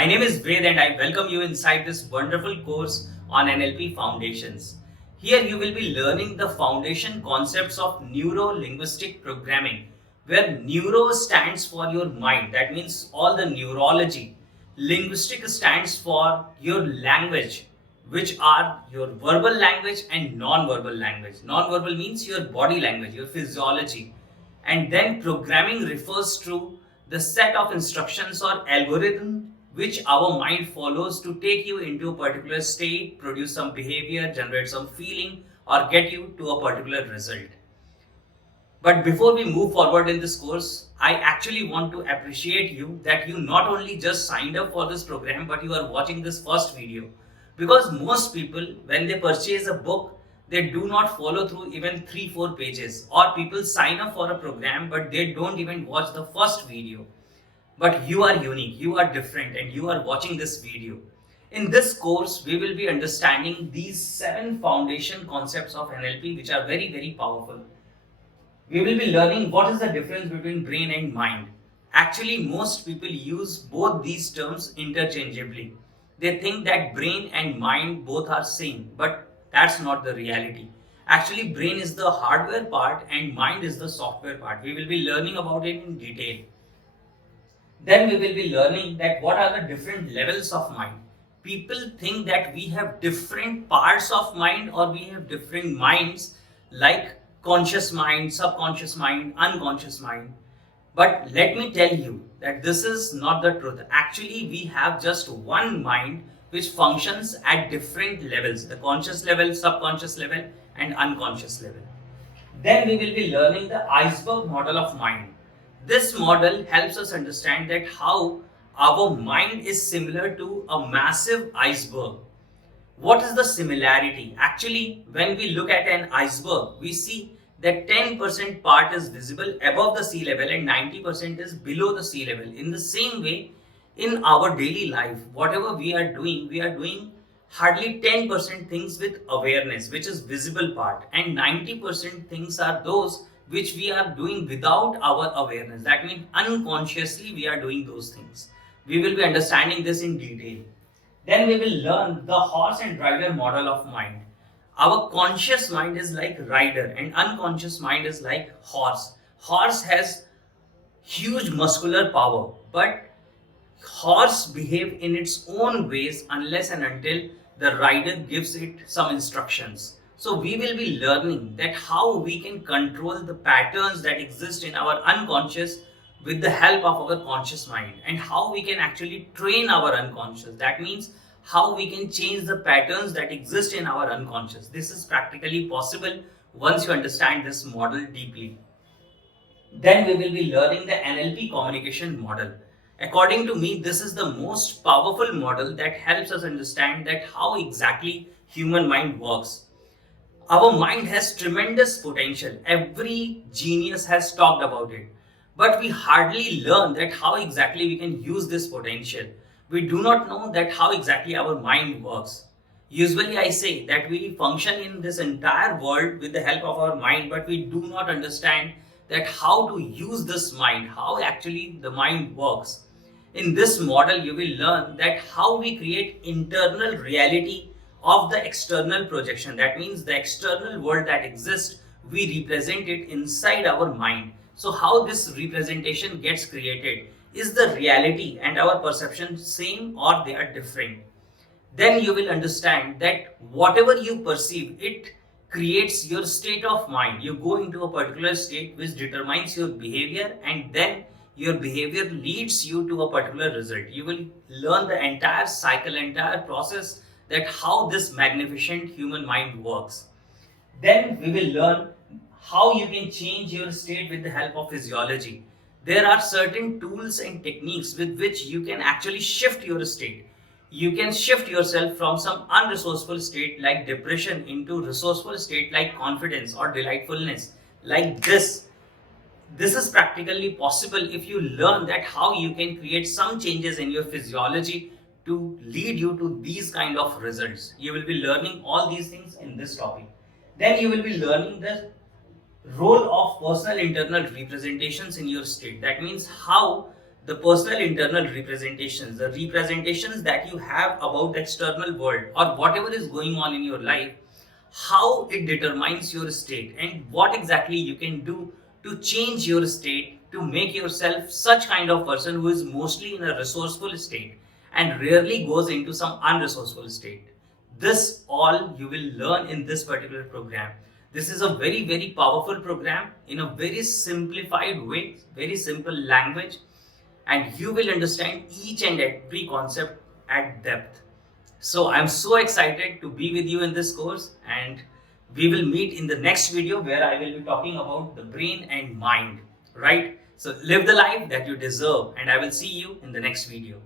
My name is VED and I welcome you inside this wonderful course on NLP Foundations. Here you will be learning the foundation concepts of Neuro-Linguistic Programming, where neuro stands for your mind, that means all the neurology. Linguistic stands for your language, which are your verbal language and non-verbal language. Non-verbal means your body language, your physiology. And then programming refers to the set of instructions or algorithm which our mind follows to take you into a particular state, produce some behavior, generate some feeling, or get you to a particular result. But before we move forward in this course, I actually want to appreciate you that you not only just signed up for this program, but you are watching this first video. Because most people, when they purchase a book, they do not follow through even 3-4 pages. Or people sign up for a program, but they don't even watch the first video. But you are unique, you are different, and you are watching this video. In this course, we will be understanding these 7 foundation concepts of NLP, which are very, very powerful. We will be learning what is the difference between brain and mind. Actually, most people use both these terms interchangeably. They think that brain and mind both are same, but that's not the reality. Actually, brain is the hardware part and mind is the software part. We will be learning about it in detail. Then we will be learning that what are the different levels of mind. People think that we have different parts of mind or we have different minds like conscious mind, subconscious mind, unconscious mind. But let me tell you that this is not the truth. Actually, we have just one mind which functions at different levels, the conscious level, subconscious level, and unconscious level. Then we will be learning the iceberg model of mind. This model helps us understand that how our mind is similar to a massive iceberg. What is the similarity? Actually, when we look at an iceberg, we see that 10% part is visible above the sea level and 90% is below the sea level. In the same way, in our daily life, whatever we are doing hardly 10% things with awareness, which is visible part, and 90% things are those which we are doing without our awareness. That means unconsciously we are doing those things. We will be understanding this in detail. Then we will learn the horse and rider model of mind. Our conscious mind is like rider and unconscious mind is like horse. Horse has huge muscular power, but horse behave in its own ways unless and until the rider gives it some instructions. So we will be learning that how we can control the patterns that exist in our unconscious with the help of our conscious mind, and how we can actually train our unconscious. That means how we can change the patterns that exist in our unconscious. This is practically possible once you understand this model deeply. Then we will be learning the NLP communication model. According to me, this is the most powerful model that helps us understand that how exactly human mind works. Our mind has tremendous potential. Every genius has talked about it. But we hardly learn that how exactly we can use this potential. We do not know that how exactly our mind works. Usually I say that we function in this entire world with the help of our mind, but we do not understand that how to use this mind, how actually the mind works. In this model, you will learn that how we create internal reality of the external projection. That means the external world that exists, we represent it inside our mind. So how this representation gets created? Is the reality and our perception same or they are different? Then you will understand that whatever you perceive, it creates your state of mind. You go into a particular state which determines your behavior, and then your behavior leads you to a particular result. You will learn the entire cycle, entire process, that how this magnificent human mind works. Then we will learn how you can change your state with the help of physiology. There are certain tools and techniques with which you can actually shift your state. You can shift yourself from some unresourceful state like depression into resourceful state like confidence or delightfulness, like this. This is practically possible if you learn that how you can create some changes in your physiology to lead you to these kind of results. You will be learning all these things in this topic. Then you will be learning the role of personal internal representations in your state. That means how the personal internal representations, the representations that you have about the external world or whatever is going on in your life, how it determines your state and what exactly you can do to change your state to make yourself such kind of person who is mostly in a resourceful state and rarely goes into some unresourceful state. This all you will learn in this particular program. This is a very, very powerful program in a very simplified way, very simple language, and you will understand each and every concept at depth. So I'm so excited to be with you in this course, and we will meet in the next video where I will be talking about the brain and mind, right? So live the life that you deserve, and I will see you in the next video.